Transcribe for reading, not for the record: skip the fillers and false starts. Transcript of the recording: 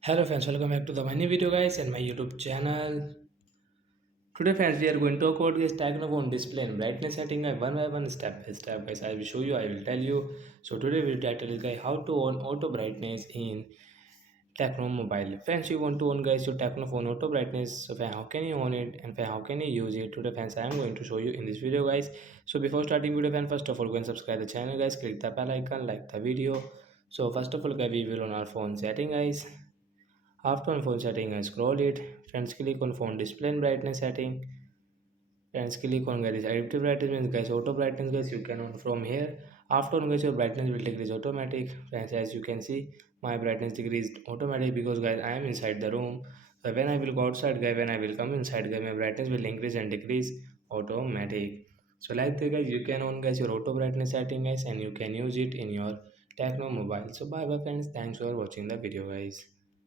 Hello friends, welcome back to the my new video guys and my YouTube channel. Today friends, we are going to talk about this Tecno phone display and brightness setting one by one, step by step guys. I will show you, I will tell you. So today we will title is guys how to on auto brightness in Tecno mobile. Friends, you want to on guys your Tecno phone auto brightness. So friend, how can you on it and friend, how can you use it? Today friends, I am going to show you in this video guys. So before starting video friend, first of all go and subscribe the channel guys, click the bell icon, like the video. So first of all guys, we will on our phone setting guys. After on phone setting, I scroll it. Friends, click on phone display and brightness setting. Friends, click on guys adaptive brightness means guys auto brightness guys you can on from here. After on guys your brightness will decrease automatic. Friends, as you can see, my brightness decreased automatic because guys I am inside the room. So when I will go outside guys, when I will come inside guys, my brightness will increase and decrease automatic. So like that guys, you can on guys your auto brightness setting guys, and you can use it in your Tecno mobile. So bye bye friends. Thanks for watching the video guys.